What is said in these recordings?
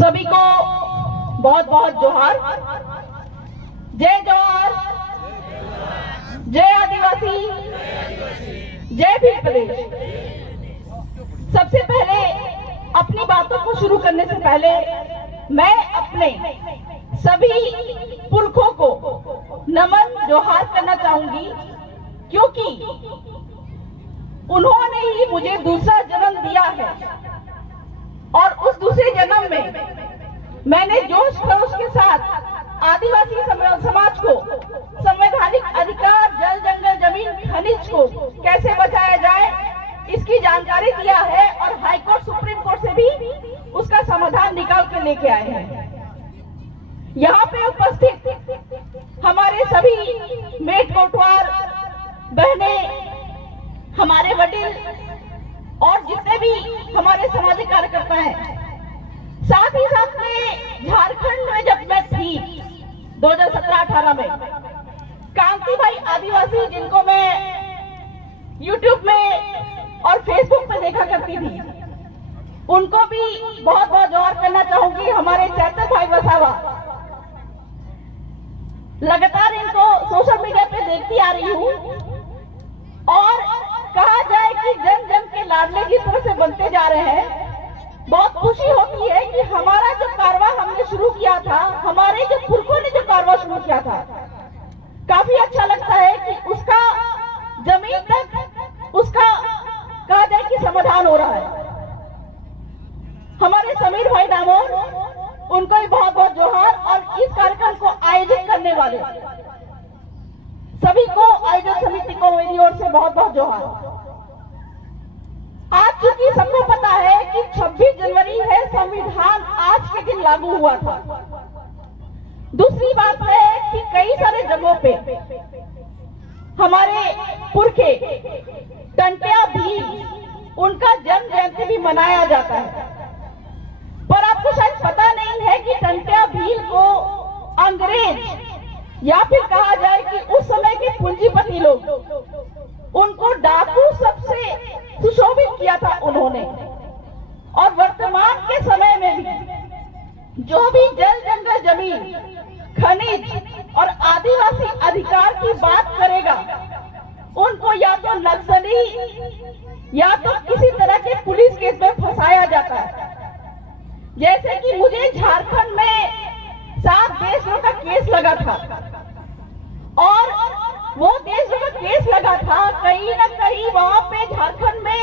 सभी को बहुत बहुत जोहार। जय जवाहर, जय आदिवासी, जय भील प्रदेश। सबसे पहले अपनी बातों को शुरू करने से पहले मैं अपने सभी पुरखों को नमन जोहार करना चाहूंगी, क्योंकि उन्होंने ही मुझे दूसरा जन्म दिया है और उस दूसरे जन्म में मैंने जोश खरोश के साथ आदिवासी समाज को संवैधानिक अधिकार, जल जंगल जमीन खनिज को कैसे बचाया जाए इसकी जानकारी दिया है और हाई कोर्ट सुप्रीम कोर्ट से भी उसका समाधान निकाल के लेके आए हैं। यहाँ पे उपस्थित हमारे सभी मेट कोटवार बहने, हमारे वडील और जितने भी हमारे सामाजिक कार्यकर्ता हैं, साथ ही साथ में झारखंड में जब मैं थी 2017-18 में कांति भाई आदिवासी, जिनको मैं YouTube में और Facebook पे देखा करती थी, उनको भी बहुत बहुत जोहार करना चाहूंगी। हमारे चैतन्य भाई वसावा, लगातार इनको सोशल मीडिया पे देखती आ रही हूँ और कहा जाए कि जन जन के लाडले जिस तरह से बनते जा रहे हैं, बहुत खुशी होती है कि हमारा जो कारवा हमने शुरू किया था, हमारे जो पुरखों ने जो कारवा शुरू किया था, काफी अच्छा लगता है कि उसका जमीन तक उसका कहा जाए कि समाधान हो रहा है। हमारे समीर भाई डामोर, उनको भी बहुत बहुत जोहार और इस कार्यक्रम को आयोजित करने वाले सभी को, आयोजक समिति को मेरी ओर से बहुत बहुत जोहार। आज चूंकि सबको पता है कि 26 जनवरी है, संविधान आज के दिन लागू हुआ था। दूसरी बात है कि कई सारे जगहों पे हमारे पुरखे टंट्या भील, उनका जन्म जयंती भी मनाया जाता है, पर आपको शायद पता नहीं है कि टंट्या भील को अंग्रेज या फिर कहा जाए कि उस समय के पूंजीपति लोग उनको डाकू सबसे सुशोभित किया था उन्होंने। और वर्तमान के समय में भी जो भी जल जंगल जमीन खनिज और आदिवासी अधिकार की बात करेगा, उनको या तो नक्सली या तो किसी तरह के पुलिस केस में फंसाया जाता है। जैसे कि मुझे झारखंड में 7 देशों का केस लगा था और वो देशों का केस लगा था, कहीं ना कहीं वहां पे झारखंड में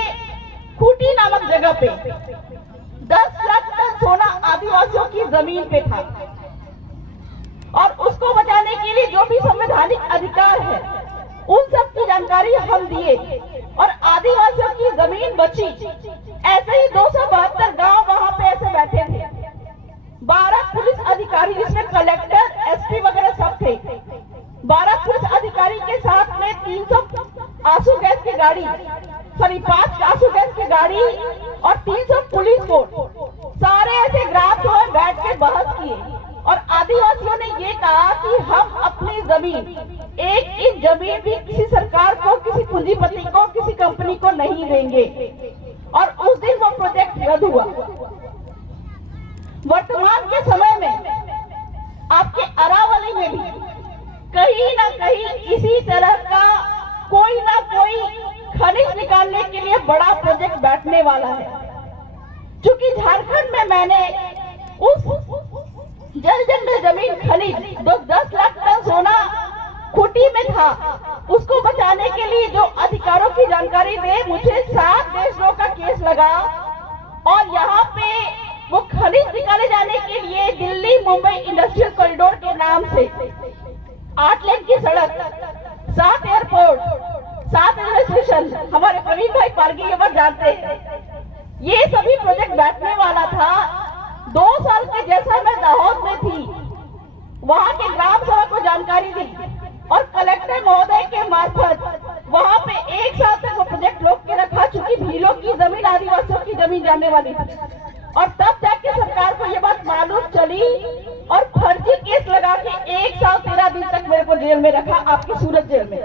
खूंटी नामक जगह पे 10 लाख टन सोना आदिवासियों की जमीन पे था और उसको बचाने के लिए जो भी संवैधानिक अधिकार है उन सब की जानकारी हम दिए और आदिवासियों की जमीन बची। ऐसे ही 272 गांव वहां पे ऐसे बैठे थे, 12 पुलिस अधिकारी जिसमें कलेक्टर, एसपी वगैरह सब थे, 12 पुलिस अधिकारी के साथ में 300 आंसू गैस की गाड़ी, सॉरी 5 आंसू गैस की गाड़ी और 300 पुलिस फोर्स, सारे ऐसे ग्राफ जो है बैठ के बहस किए और आदिवासियों ने ये कहा कि हम अपनी जमीन, एक इंच जमीन भी किसी सरकार को, किसी पूंजीपति को, किसी कंपनी को नहीं देंगे और उस दिन वो प्रोजेक्ट रद्द हुआ। वर्तमान के समय में आपके अरावली में भी कहीं ना कहीं इसी तरह का कोई ना कोई खनिज निकालने के लिए बड़ा प्रोजेक्ट बैठने वाला है। क्योंकि झारखंड में मैंने उस जल जंगल जमीन खनिज 10 लाख टन सोना खूंटी में था, उसको बचाने के लिए जो अधिकारों की जानकारी दे, मुझे 7 देशों का केस लगा और यहाँ पे वो खनिज निकाले जाने के लिए दिल्ली मुंबई इंडस्ट्रियल कॉरिडोर के नाम से 8 लेन की सड़क, 7 एयरपोर्ट, 7 रेलवे स्टेशन, हमारे प्रवीण भाई पारगी ये जानते हैं, ये सभी प्रोजेक्ट बैठने वाला था। 2 साल के जैसा मैं दाहोद में थी, वहाँ के ग्राम सभा को जानकारी दी और कलेक्टर महोदय के मार्फत वहाँ पे 1 साल तक वो प्रोजेक्ट रोक के रखा, चूंकि भीलों की जमीन आदिवासियों की जमीन जाने वाली थी। और तब जाके सरकार को ये बात मालूम चली और फर्जी केस लगा के 1 साल 13 दिन तक मेरे को जेल में रखा, आपकी सूरत जेल में।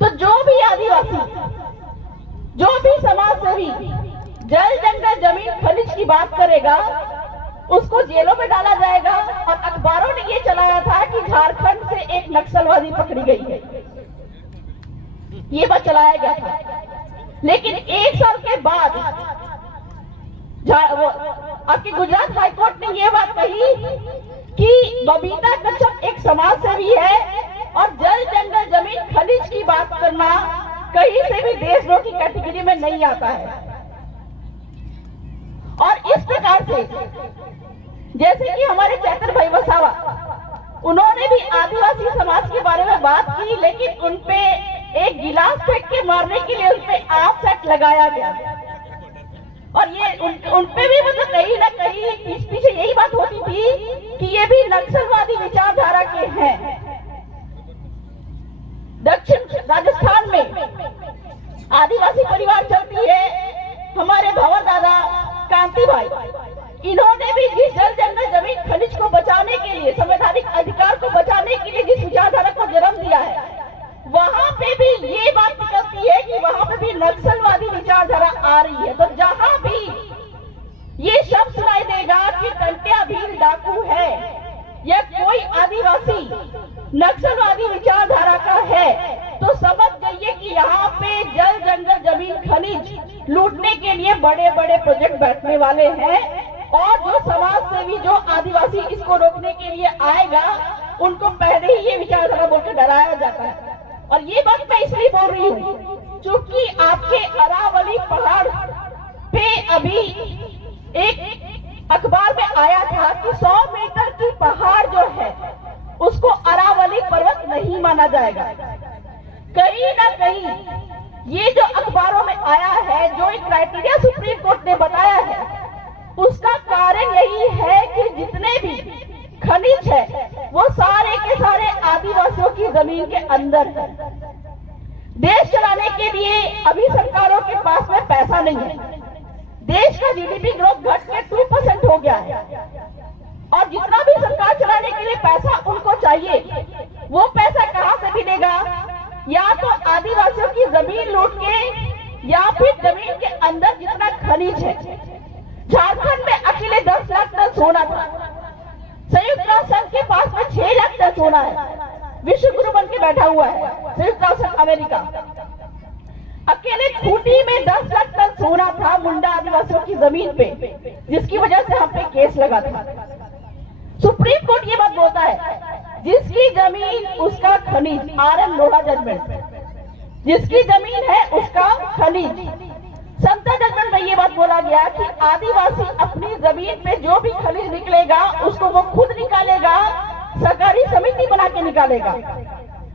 तो जो भी आदिवासी, जो भी समाज सेवी जल जंगल जमीन खनिज की बात करेगा, उसको जेलों में डाला जाएगा। और अखबारों ने ये चलाया था कि झारखंड से एक नक्सलवादी पकड़ी गई है, ये बात चलाया गया था। लेकिन एक साल के बाद आपकी गुजरात हाईकोर्ट ने ये बात कही कि बबीता कच्छप एक समाज सेवी है और जल जंगल जमीन खनिज की बात करना कहीं से भी देशद्रोह की कैटेगरी में नहीं आता है। और इस प्रकार से जैसे कि हमारे चैतर भाई वसावा, उन्होंने भी आदिवासी समाज के बारे में बात की, लेकिन उनपे एक गिलास फेंक के मारने के लिए उनपे आग सेट लगाया गया। और ये उनपे भी मतलब कहीं ना कहीं पीछे यही बात होती थी कि ये भी नक्सलवादी विचारधारा के हैं। दक्षिण राजस्थान में आदिवासी परिवार चलती है, हमारे भंवर दादा कांति भाई, इन्होंने भी जिस जल जंगल जमीन खनिज को बचाने के लिए, संवैधानिक अधिकार को बचाने के लिए जिस विचारधारा को जन्म दिया है, वहां पे भी ये बात निकलती है कि वहां पे भी नक्सलवादी विचारधारा आ रही है। तो जहां भी ये शब्द सुनाई देगा कि टंट्या भील डाकू है या कोई आदिवासी नक्सलवादी विचारधारा का है, तो समझ जाइए कि यहाँ पे जल जंगल जमीन खनिज लूटने के लिए बड़े बड़े प्रोजेक्ट बैठने वाले हैं। और जो समाज सेवी, जो आदिवासी इसको रोकने के लिए आएगा, उनको पहले ही ये विचारधारा बोलकर डराया जाता है। और ये बात मैं इसलिए बोल रही हूँ क्योंकि आपके अरावली पहाड़ पे अभी एक अखबार में आया था कि 100 मीटर की पहाड़ जो है उसको अरावली पर्वत नहीं माना जाएगा। कहीं ना कहीं ये जो अखबारों में आया है, जो एक क्राइटेरिया सुप्रीम कोर्ट ने बताया है, उसका कारण यही है कि जितने भी खनिज है वो सारे के सारे आदिवासियों की जमीन के अंदर है। देश चलाने के लिए अभी सरकारों के पास में पैसा नहीं है। देश का जीडीपी ग्रोथ घट के 2% हो गया है और जितना भी सरकार चलाने के लिए पैसा उनको चाहिए, वो पैसा कहां से मिलेगा? या तो आदिवासियों की जमीन लूट के या फिर जमीन के अंदर जितना खनिज है। झारखंड में अकेले 10 लाख टन सोना था, संयुक्त राष्ट्र संघ के पास में 6 लाख टन सोना है, विश्व गुरु बन के बैठा हुआ है संयुक्त राष्ट्र अमेरिका। अकेले खूंटी में 10 लाख टन सोना था मुंडा आदिवासियों की जमीन पे, जिसकी वजह से हम पे केस लगा था। सुप्रीम कोर्ट ये बात बोलता है, जिसकी जमीन उसका खनिज, आरएन लोढ़ा जजमेंट, जिसकी जमीन है उसका खनिज। समता जजमेंट में ये बात बोला गया कि आदिवासी अपनी जमीन पे जो भी खनिज निकलेगा उसको वो खुद निकालेगा, सरकारी समिति बना के निकालेगा।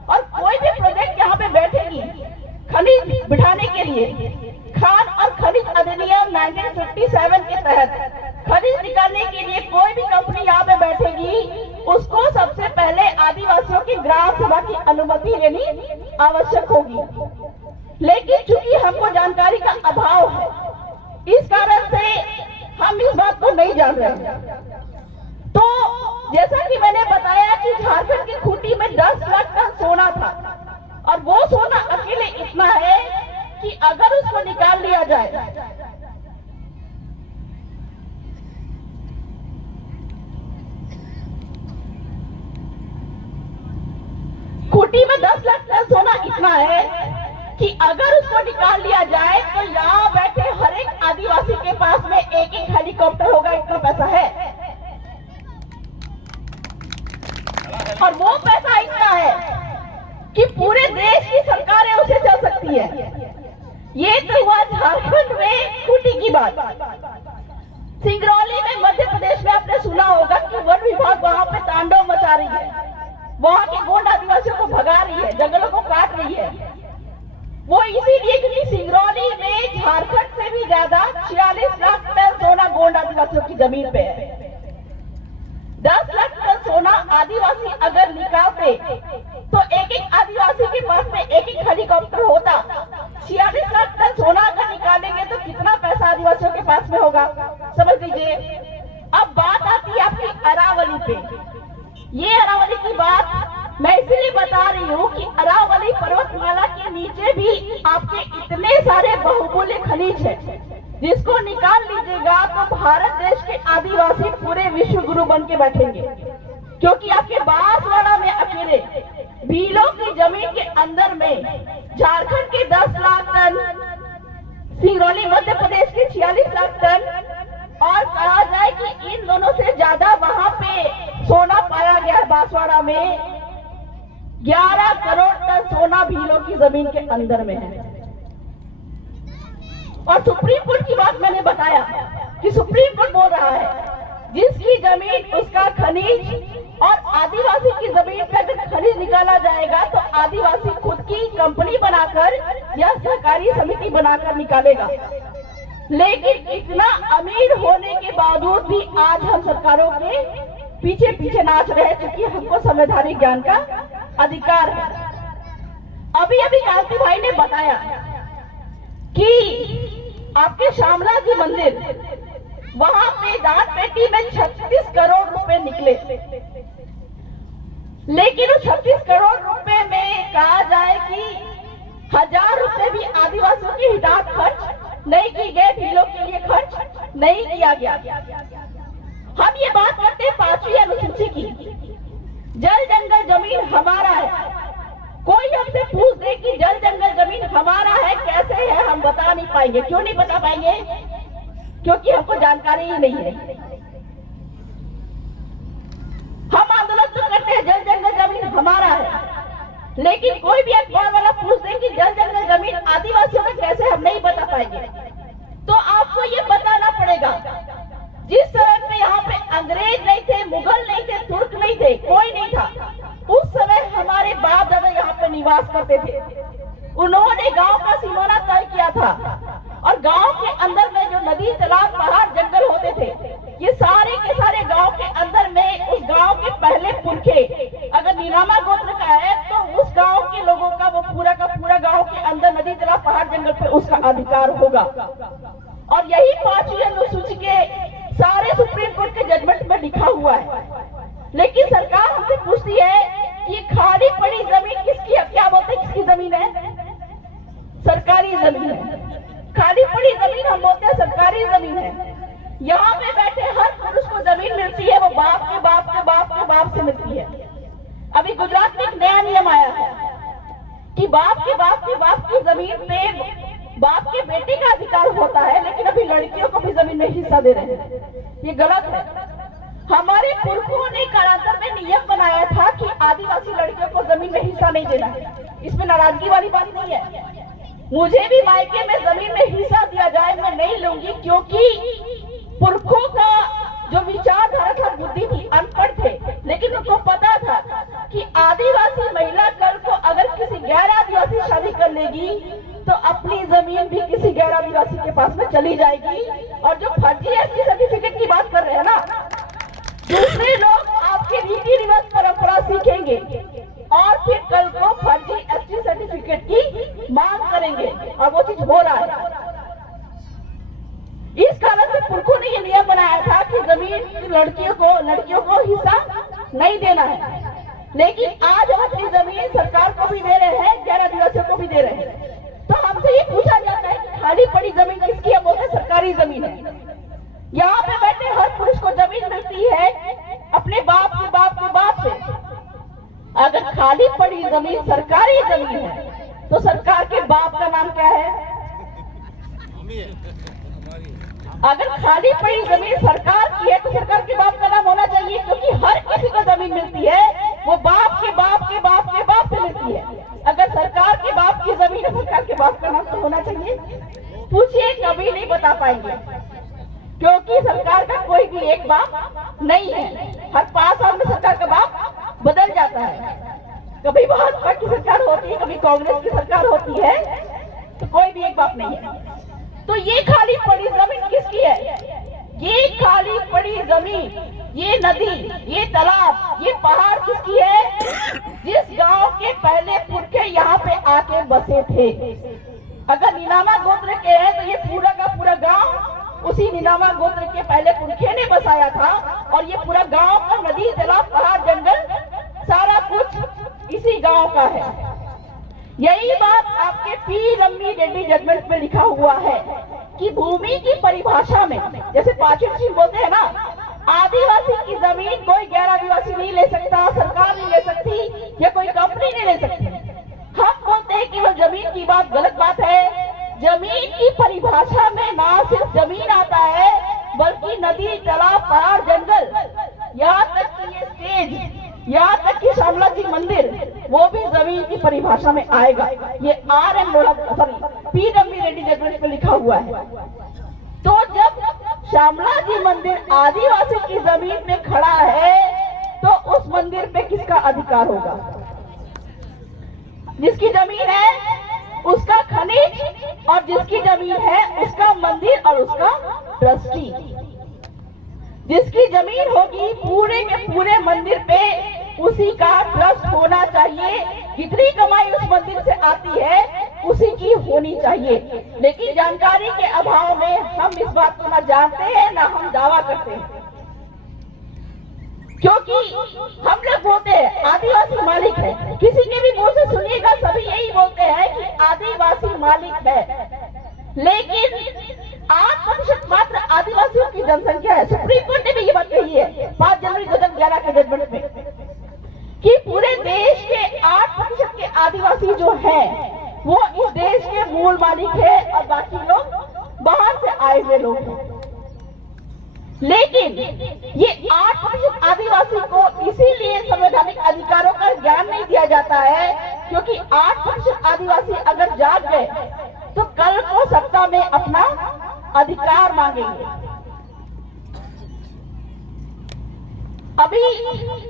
और कोई भी प्रोजेक्ट यहाँ पे बैठेगी खनिज बिठाने के लिए, खान और खनिज अधिनियम 1957 के तहत खनिज निकालने के लिए कोई भी कंपनी यहाँ पे बैठेगी, उसको सबसे पहले आदिवासियों की ग्राम सभा की अनुमति लेनी आवश्यक होगी। लेकिन चूंकि हमको जानकारी का अभाव है, इस कारण से हम इस बात को नहीं जान रहे। तो जैसा कि मैंने बताया कि झारखंड की खूंटी में 10 लाख टन सोना था और वो सोना अकेले इतना है कि अगर उसको निकाल लिया जाए खूंटी में 10 लाख टन सोना इतना है कि अगर उसको निकाल लिया जाए तो यहाँ बैठे हर एक आदिवासी के पास में एक एक हेलीकॉप्टर होगा, इतना पैसा है। और वो पैसा इतना है कि पूरे देश की सरकारें उसे चल सकती है। ये तो हुआ झारखंड में खूंटी की बात। सिंगरौली में मध्य प्रदेश में आपने सुना होगा कि वन विभाग वहां पे तांडव मचा रही है, वहां के गोंड आदिवासियों को भगा रही है, जंगलों को काट रही है। वो इसीलिए क्योंकि सिंगरौली में झारखंड से भी ज्यादा 46 लाख टन सोना गोंड आदिवासियों की जमीन पे है। 10 लाख टन सोना आदिवासी अगर निकालते तो एक एक आदिवासी के पास में एक एक हेलीकॉप्टर होता। 46 लाख टन सोना अगर निकालेंगे तो कितना पैसा आदिवासियों के पास में होगा, समझ लीजिए। अब बात आती है आपकी अरावली पे। ये अरावली की बात मैं इसलिए बता रही हूँ कि अरावली पर्वतमाला के नीचे भी आपके इतने सारे बहुमूल्य खनिज है जिसको निकाल लीजिएगा तो भारत देश के आदिवासी पूरे विश्व गुरु बन के बैठेंगे, क्योंकि आपके बांसवाड़ा में अकेले भीलों की जमीन के अंदर में झारखंड के 10 लाख टन, सिंगरौली मध्य प्रदेश के 46 लाख टन, और कहा जाए कि इन दोनों से ज्यादा वहां पे सोना पाया गया है। बांसवाड़ा में 11 करोड़ टन सोना भीलों की जमीन के अंदर में है। और सुप्रीम कोर्ट की बात मैंने बताया कि सुप्रीम कोर्ट बोल रहा है जिसकी जमीन उसका खनिज, और आदिवासी की जमीन पे अगर खनिज निकाला जाएगा तो आदिवासी खुद की कंपनी बनाकर या सहकारी समिति बनाकर निकालेगा। लेकिन इतना अमीर होने के बावजूद भी आज हम सरकारों के पीछे पीछे नाच रहे हैं, क्योंकि हमको संवैधानिक ज्ञान का अधिकार है। अभी अभी कांति भाई ने बताया कि आपके श्यामला जी मंदिर, वहां पे दान पेटी में 36 करोड़ रुपए निकले, लेकिन उस 36 करोड़ रुपए में कहा जाए कि 1000 रुपए भी आदिवासियों के हितार्थ खर्च नहीं की गए, भीलों के लिए खर्च नहीं किया गया। हम ये बात करते हैं 5वीं अनुसूची की, जल जंगल जमीन हमारा है। कोई हमसे पूछ दे कि जल जंगल जमीन हमारा है कैसे है, हम बता नहीं पाएंगे। क्यों नहीं बता पाएंगे? क्योंकि हमको जानकारी ही नहीं है। हम आंदोलन तो करते हैं जल जंगल जमीन हमारा है, लेकिन कोई भी अखबार वाला पूछ दे कि जल जंगल जमीन आदिवासियों में कैसे, हम नहीं बता पाएंगे। तो आपको ये बताना पड़ेगा, जिस समय पे यहाँ पे अंग्रेज नहीं थे, मुगल नहीं थे, तुर्क नहीं थे, कोई नहीं था, उस समय हमारे बाप दादा यहाँ पे निवास करते थे। उन्होंने गांव का सीमाना तय किया था, और गांव के अंदर में जो नदी, तालाब, पहाड़, जंगल होते थे, ये सारे के सारे गांव के अंदर में उस गांव के पहले पुरखे अगर नीलामा गोत्र का है तो उस गांव के लोगों का वो पूरा का पूरा गांव के अंदर नदी, तालाब, पहाड़, जंगल पे उसका अधिकार होगा। और यही 5वीं अनुसूची के सारे सुप्रीम कोर्ट के जजमेंट में लिखा हुआ है। लेकिन सरकार हमसे पूछती है कि खाली पड़ी जमीन किसकी है? क्या बोलते हैं किसकी जमीन है? सरकारी जमीन है। खाली पड़ी जमीन हम बोलते हैं सरकारी जमीन है। यहाँ पे बैठे हर पुरुष को जमीन मिलती है, वो बाप के बाप के बाप के बाप से मिलती है। अभी गुजरात में एक नया नियम आया है कि बाप के बाप के बाप की जमीन पे बाप के बेटे का अधिकार होता है, लेकिन अभी लड़कियों को भी जमीन में हिस्सा दे रहे हैं। ये गलत है। हमारे पुरखों ने कालांतर में नियम बनाया था कि आदिवासी लड़कियों को जमीन में हिस्सा नहीं देना है। इसमें नाराजगी वाली बात नहीं है। मुझे भी मायके में जमीन में हिस्सा दिया जाए, मैं नहीं लूंगी, क्योंकि पुरखों का जो विचारधारा था, बुद्धि थी, अनपढ़ थे, लेकिन उनको पता था कि आदिवासी महिला कल को अगर किसी गैर आदिवासी शादी कर लेगी तो अपनी जमीन भी किसी गैर आदिवासी के पास में चली जाएगी। और जो फर्जी एसटी सर्टिफिकेट की बात कर रहे हैं ना, दूसरे लोग आपके रीति रिवाज परंपरा सीखेंगे और फिर कल को फर्जी एसटी सर्टिफिकेट की मांग करेंगे, और वो चीज हो रहा है। इस कारण से पुरखों ने ये नियम बनाया था कि जमीन लड़कियों को हिस्सा नहीं देना है। लेकिन आज हम अपनी जमीन सरकार को भी दे रहे हैं, गैर आदिवासियों को भी दे रहे हैं। तो हमसे ये पूछा जाता है कि खाली पड़ी जमीन किसकी है? बोलते सरकारी जमीन है। यहाँ पे बैठे हर पुरुष को जमीन मिलती है अपने बाप के बाप के बाप से। अगर खाली पड़ी जमीन सरकारी जमीन है तो सरकार के बाप का नाम क्या है? अगर खाली पड़ी जमीन सरकार की है तो सरकार के बाप का नाम होना चाहिए, क्योंकि हर किसी को जमीन मिलती है वो बाप के बाप के बाप के बाप से मिलती है। अगर सरकार के बाप की जमीन है, सरकार के बाप का नाम तो होना चाहिए। पूछिए, कभी नहीं बता पाएंगे, क्योंकि सरकार का कोई भी एक बाप नहीं है। हर 5 साल में सरकार का बाप बदल जाता है। कभी भाजपा की सरकार होती है, कभी कांग्रेस की सरकार होती है, तो कोई भी एक बाप नहीं है। तो ये खाली पड़ी जमीन किसकी है? ये खाली पड़ी जमीन, ये नदी, ये तालाब, ये पहाड़ किसकी है? जिस गांव के पहले पुरखे यहाँ पे आके बसे थे। अगर नीलामा गोत्र के हैं तो ये पूरा का पूरा गांव उसी नीलामा गोत्र के पहले पुरखे ने बसाया था, और ये पूरा गांव का नदी, तालाब, पहाड़, जंगल सारा कुछ इसी गांव का है। यही बात आपके पी रम्मी रेड्डी जजमेंट में लिखा हुआ है कि भूमि की परिभाषा में, जैसे पाचन सिंह बोलते हैं ना, आदिवासी की जमीन कोई गैर आदिवासी नहीं ले सकता, सरकार नहीं ले सकती या कोई कंपनी नहीं ले सकती। हम बोलते हैं कि वह जमीन की बात गलत बात है। जमीन की परिभाषा में ना सिर्फ जमीन आता है, बल्कि नदी, तालाब, पहाड़, जंगल, यहाँ तक कि ये स्टेज, यहाँ तक कि श्यामला जी मंदिर, वो भी जमीन की परिभाषा में आएगा। ये R.M. Lodha, sorry, P.W. Reddy judgement में लिखा हुआ है। तो जब श्यामला जी मंदिर आदिवासी की जमीन पे खड़ा है, तो उस मंदिर पे किसका अधिकार होगा? जिसकी जमीन है उसका खनिज, और जिसकी जमीन है उसका मंदिर और उसका ट्रस्टी। जिसकी जमीन होगी पूरे के पूरे मंदिर पे उसी का ट्रस्ट होना चाहिए। जितनी कमाई उस मंदिर से आती है उसी की होनी चाहिए। लेकिन जानकारी के अभाव में हम इस बात को न जानते हैं, न हम दावा करते हैं। क्योंकि हम लोग बोलते हैं आदिवासी मालिक है, किसी के भी मुंह से सुनिएगा सभी यही बोलते हैं कि आदिवासी मालिक है, लेकिन 8% मात्र आदिवासियों की जनसंख्या है। सुप्रीम कोर्ट ने भी ये बात कही है 5 जनवरी 2011 के जजमेंट में, कि पूरे देश के 8% के आदिवासी जो हैं वो इस देश के मूल मालिक है और बाकी लोग बाहर से आए हुए लोग हैं। लेकिन ये 8% आदिवासी को इसीलिए संवैधानिक अधिकारों का ज्ञान नहीं दिया जाता है, क्योंकि 8% आदिवासी अगर जाग गए तो कल को सत्ता में अपना अधिकार मांगेंगे। अभी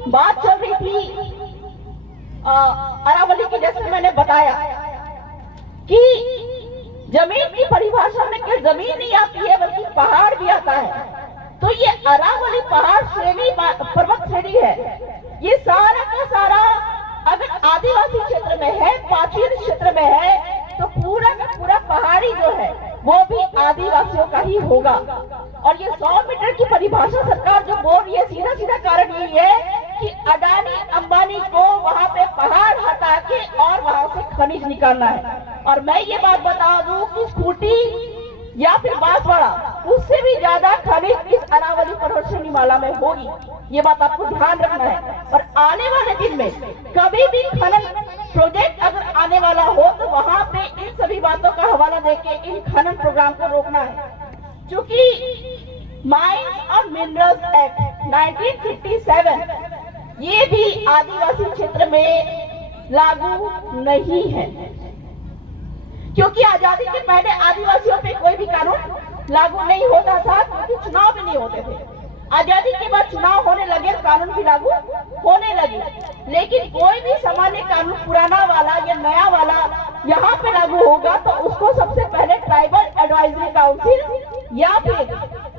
बात चल रही थी अरावली की, जैसे मैंने बताया कि जमीन की परिभाषा में केवल जमीन नहीं आती है बल्कि पहाड़ भी आता है। तो ये अरावली पहाड़ श्रेणी, पर्वत श्रेणी है, ये सारा का सारा अगर आदिवासी क्षेत्र में है, प्राचीन क्षेत्र में है, तो पूरा का पूरा पहाड़ी जो है वो भी आदिवासियों का ही होगा। और ये 100 मीटर की परिभाषा सरकार जो बोल रही है, सीधा सीधा कारण यही है कि अडानी अंबानी को वहाँ पे पहाड़ हटा के और वहाँ से खनिज निकालना है। और मैं ये बात बता दूं कि स्कूटी या फिर बांसवाड़ा, उससे भी ज्यादा खनिज इस अरावली पर्वत श्रेणी माला में होगी। ये बात आपको ध्यान रखना है। और आने वाले दिन में कभी भी खनन प्रोजेक्ट अगर आने वाला हो तो वहाँ पे इन सभी बातों का हवाला देके इन खनन प्रोग्राम को रोकना है। क्योंकि माइंस और मिनरल्स एक्ट 1957 ये भी आदिवासी क्षेत्र में लागू नहीं है, क्योंकि आजादी के पहले आदिवासियों पे कोई भी कानून लागू नहीं होता था, क्योंकि चुनाव भी नहीं होते थे। आजादी के बाद चुनाव होने लगे, कानून भी लागू होने लगे, लेकिन कोई भी सामान्य कानून पुराना वाला या नया वाला यहाँ पे लागू होगा तो उसको सबसे पहले ट्राइबल एडवाइजरी काउंसिल या फिर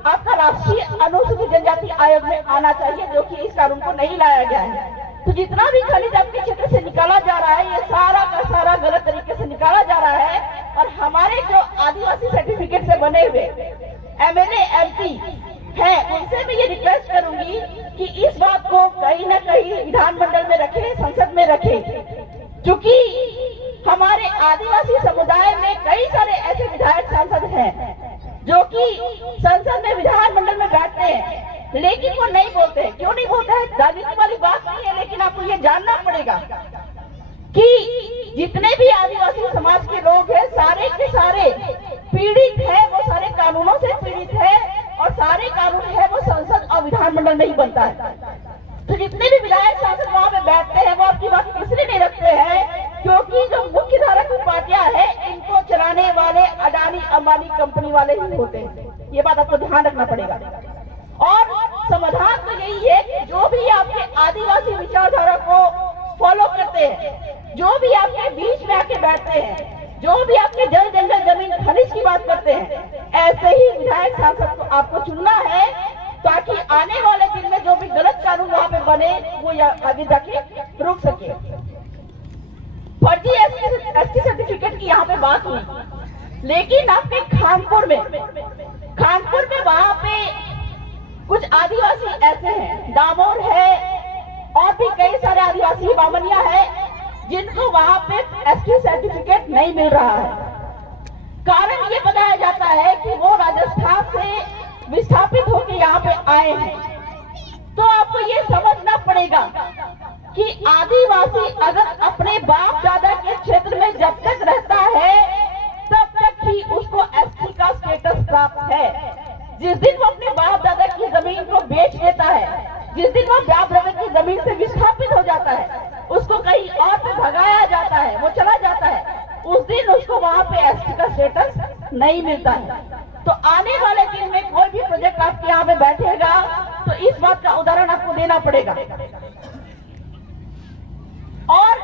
आपका राष्ट्रीय अनुसूचित जनजाति आयोग में आना चाहिए, जो कि इस कानून को नहीं लाया गया है। तो जितना भी खनिज आपके क्षेत्र से निकाला जा रहा है, ये सारा का सारा गलत तरीके से निकाला जा रहा है। और हमारे जो आदिवासी सर्टिफिकेट से बने हुए MLA MP है, उनसे मैं ये रिक्वेस्ट करूंगी कि इस बात को कहीं ना कहीं विधानमंडल में रखें, संसद में रखें, क्योंकि हमारे आदिवासी समुदाय में कई सारे ऐसे विधायक सांसद हैं जो कि संसद में, विधानमंडल में बैठते हैं, लेकिन वो नहीं बोलते। क्यों नहीं बोलते हैं? राजनीति वाली बात नहीं है, लेकिन आपको ये जानना पड़ेगा कि जितने भी आदिवासी समाज के लोग हैं, सारे के सारे पीड़ित हैं, वो सारे कानूनों से पीड़ित है, और सारे कानून है वो संसद और विधानमंडल में ही बनता है। तो जितने भी विधायक सांसद वहाँ पे बैठते हैं, वो आपकी बात इसलिए नहीं रखते हैं क्योंकि जो मुख्य धारा की पार्टियां हैं, इनको चलाने वाले अडानी अंबानी कंपनी वाले ही होते हैं। ये बात आपको ध्यान रखना पड़ेगा। और समाधान तो यही है कि जो भी आपके आदिवासी विचारधारा को फॉलो करते हैं, जो भी आपके बीच में आके बैठते हैं, जो भी आपके जल जंगल जमीन खनिज की बात करते हैं, ऐसे ही विधायक सांसद को आपको चुनना है, ताकि आने वाले दिन में जो भी गलत कानून वहाँ पे बने वो आगे जाके रुक सके। फर्जी एसटी सर्टिफिकेट की यहाँ पे बात हुई, लेकिन आपके खानपुर में वहाँ पे कुछ आदिवासी ऐसे हैं, दामोर है और भी कई सारे आदिवासी बामनिया है, जिनको वहाँ पे एसटी सर्टिफिकेट नहीं मिल रहा है। कारण ये बताया जाता है कि वो राजस्थान से विस्थापित होकर यहाँ पे आए हैं। तो आपको ये समझना पड़ेगा कि आदिवासी अगर अपने बाप दादा के क्षेत्र में जब तक रहता है तब तक ही उसको एसटी का स्टेटस प्राप्त है। जिस दिन वो अपने बाप दादा की जमीन को बेच देता है, जिस दिन वो बाप दादा की जमीन से विस्थापित हो जाता है, उसको कहीं और पे भगाया जाता है, वो चला जाता है, उस दिन उसको वहां पे एसटी का स्टेटस नहीं मिलता है। तो आने वाले दिन में कोई भी प्रोजेक्ट आपके यहाँ पे बैठेगा तो इस बात का उदाहरण आपको देना पड़ेगा। और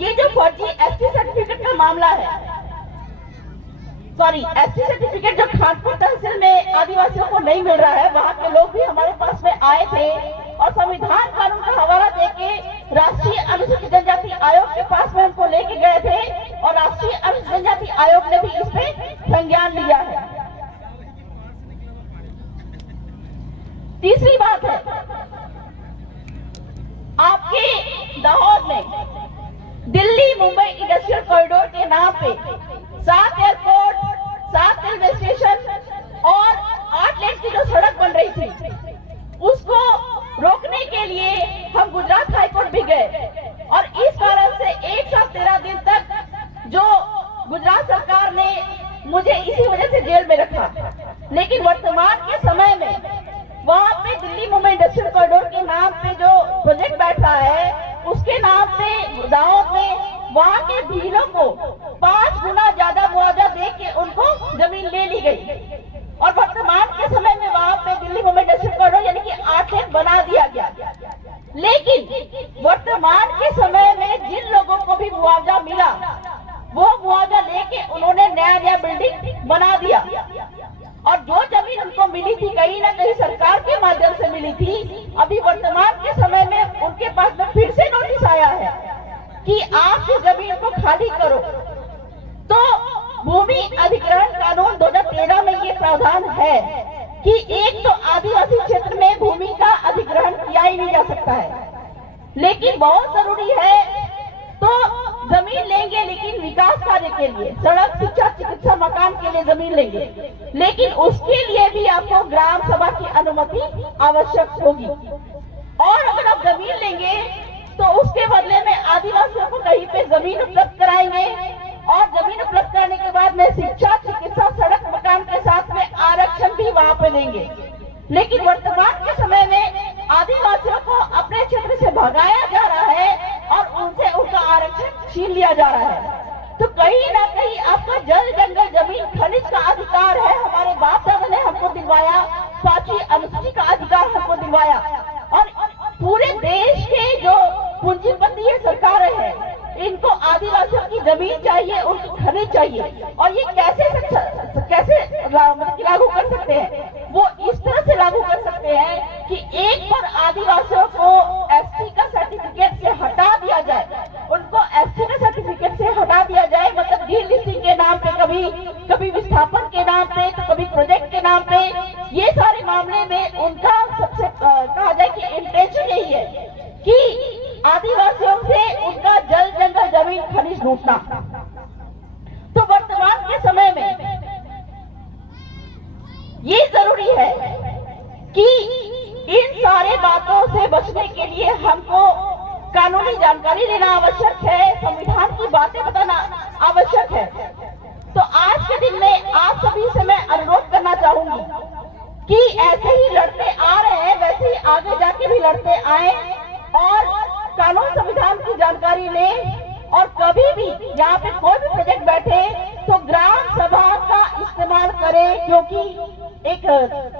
ये जो फर्जी एसटी सर्टिफिकेट का मामला है, सॉरी एसटी सर्टिफिकेट जो खानपुर तहसील में आदिवासियों को नहीं मिल रहा है, वहाँ के लोग भी हमारे पास में आए थे और संविधान कानून का हवाला देके राष्ट्रीय अनुसूचित जनजाति आयोग के पास में हमको लेके गए थे और राष्ट्रीय अनुसूचित जनजाति आयोग ने भी इस पे संज्ञान लिया है। तीसरी बात है, आपके दाहोद में दिल्ली मुंबई इंडस्ट्रियल कॉरिडोर के नाम पे 7 एयरपोर्ट, 7 रेलवे स्टेशन और 8 लेन की जो सड़क बन रही थी, उसको रोकने के लिए हम गुजरात हाईकोर्ट भी गए और इस कारण से 1 साल 13 दिन तक जो गुजरात सरकार ने मुझे इसी वजह से जेल में रखा। लेकिन वर्तमान के समय में वहाँ पे दिल्ली मुंबई इंडस्ट्रियल कॉरिडोर के नाम पे जो प्रोजेक्ट बैठ रहा है, उसके नाम पे दाहोद में वहाँ के भीलों को 5 गुना ज्यादा मुआवजा दे के उनको जमीन ले ली गई और वर्तमान के समय में वहाँ पे दिल्ली मुंबई इंडस्ट्रियल कॉरिडोर यानी कि 8 लेन बना दिया गया। लेकिन वर्तमान के समय में जिन लोगों को भी मुआवजा मिला, वो मुआवजा लेके उन्होंने नया बिल्डिंग बना दिया और जो जमीन उनको मिली थी कहीं ना कहीं सरकार के माध्यम से मिली थी, अभी वर्तमान के समय में उनके पास में फिर से नोटिस आया है कि आप इस जमीन को खाली करो। तो भूमि अधिग्रहण कानून 2013 में ये प्रावधान है कि एक तो आदिवासी क्षेत्र में भूमि का अधिग्रहण किया ही नहीं जा सकता है, लेकिन बहुत जरूरी है तो जमीन लेंगे, लेकिन विकास कार्य के लिए, सड़क, शिक्षा, चिकित्सा, मकान के लिए जमीन लेंगे, लेकिन उसके लिए भी आपको ग्राम सभा की अनुमति आवश्यक होगी। और अगर आप जमीन लेंगे तो उसके बदले में आदिवासियों को कहीं पे जमीन उपलब्ध कराएंगे और जमीन उपलब्ध कराने के बाद में शिक्षा, चिकित्सा, सड़क, मकान के साथ में आरक्षण भी वहाँ पे देंगे। लेकिन वर्तमान के समय में आदिवासियों को अपने क्षेत्र से भगाया जा रहा है और उनसे उनका आरक्षण छीन लिया जा रहा है। तो कहीं ना कहीं आपका जल, जंगल, जमीन, खनिज का अधिकार है, हमारे बाप दादा ने हमको दिलवाया, 5वीं अनुसूची का अधिकार हमको दिलवाया और पूरे देश के जो पूंजीपति सरकारें हैं, इनको आदिवासियों की जमीन चाहिए, उनकी खनिज चाहिए। और ये कैसे लागू कर सकते हैं? वो इस तरह से लागू कर सकते हैं कि एक बार आदिवासियों को एसटी का सर्टिफिकेट से हटा दिया जाए, उनको एसटी का सर्टिफिकेट से हटा दिया जाए, मतलब डीलिस्टिंग के नाम पे, कभी विस्थापन के नाम पे, तो कभी प्रोजेक्ट के नाम पे, ये सारे मामले में उनका सबसे कहा जाए कि इंटेंशन यही है कि आदिवासियों से उनका जल, जंगल, जमीन, खनिज लूटना। तो वर्तमान के समय में ये जरूरी है कि इन सारे बातों से बचने के लिए हमको कानूनी जानकारी लेना आवश्यक है, संविधान की बातें बताना आवश्यक है। तो आज के दिन में आप सभी से मैं अनुरोध करना चाहूंगी कि ऐसे ही लड़ते आ रहे हैं, वैसे ही आगे जाके भी लड़ते आए और कानून संविधान की जानकारी लें और कभी भी यहाँ पे कोई भी प्रोजेक्ट बैठे तो ग्राम सभा का इस्तेमाल करें, क्योंकि एक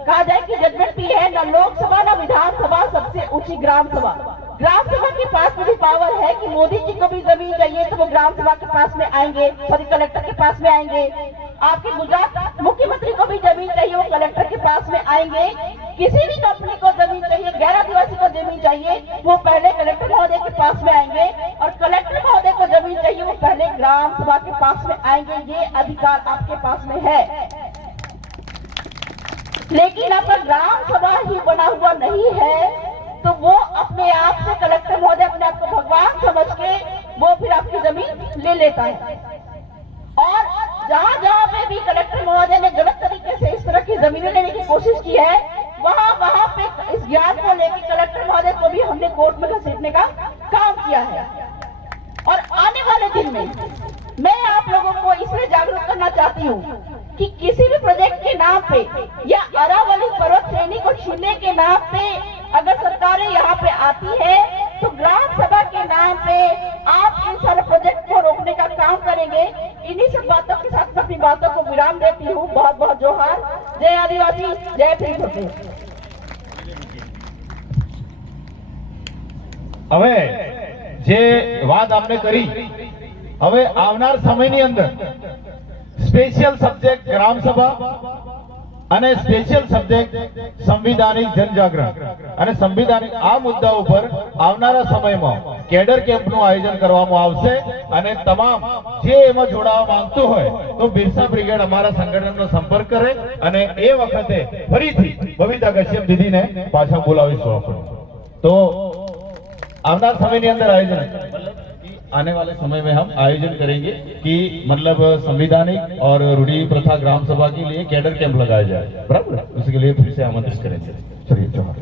कहा जाए कि जजमेंट भी है, न लोकसभा न विधानसभा, सबसे ऊंची ग्राम सभा। ग्राम सभा के पास में भी पावर है कि मोदी जी को भी जमीन चाहिए तो वो ग्राम सभा के पास में आएंगे, सॉरी कलेक्टर के पास में आएंगे। आपके गुजरात मुख्यमंत्री को भी जमीन चाहिए, वो कलेक्टर के पास में आएंगे। किसी भी कंपनी को जमीन चाहिए, गैर आदिवासी को जमीन चाहिए, वो पहले कलेक्टर महोदय के पास में आएंगे और कलेक्टर महोदय को जमीन चाहिए, वो पहले ग्राम सभा के पास में आएंगे। ये अधिकार आपके पास में है, लेकिन आपका ग्राम सभा ही बना हुआ नहीं है तो वो अपने आप से कलेक्टर महोदय अपने आप को भगवान समझ के वो फिर आपकी जमीन ले लेता है। और जहाँ जहाँ पे भी कलेक्टर महोदय ने गलत तरीके से इस तरह की जमीनें लेने की कोशिश की है, वहां पे इस ज्ञान को लेकर कलेक्टर महोदय को भी हमने कोर्ट में घसीटने का काम किया है। और आने वाले दिन में मैं आप लोगों को इसलिए जागरूक करना चाहती हूँ कि किसी भी प्रोजेक्ट के नाम पे या अरावली पर्वत श्रेणी को छीनने के नाम पे अगर सरकारें यहाँ पे आती है तो ग्राम सभा के नाम पे आप इन सारे प्रोजेक्ट को रोकने का काम करेंगे। इन्हीं सब बातों के साथ मैं अपनी बातों को विराम देती हूँ। बहुत बहुत जोहार। जय आदिवासी, जय भीम प्रदेश। હવે જે વાત આપણે કરી, હવે આવનાર સમયની અંદર સ્પેશિયલ સબ્જેક્ટ ગ્રામ સભા અને સ્પેશિયલ સબ્જેક્ટ સંવિધાનિક જનજાગરણ અને સંવિધાનિક આ મુદ્દા ઉપર આવનારા સમયમાં કેડર કેમ્પનું આયોજન કરવામાં આવશે અને તમામ જે એમાં જોડાવા માંગતું હોય તો બિરસા બ્રિગેડ અમારા સંગઠનનો સંપર્ક કરે અને એ વખતે ફરીથી બબીતા કશ્યપ દીદીને પાછા બોલાવીશું આપણે। તો आने समय के अंदर आने वाले समय में हम आयोजन करेंगे कि मतलब संविधानिक और रूढ़ी प्रथा ग्राम सभा के लिए कैडर कैंप लगाया जाए, बराबर। उसके लिए फिर से आमंत्रित करेंगे। चलिए जोहार।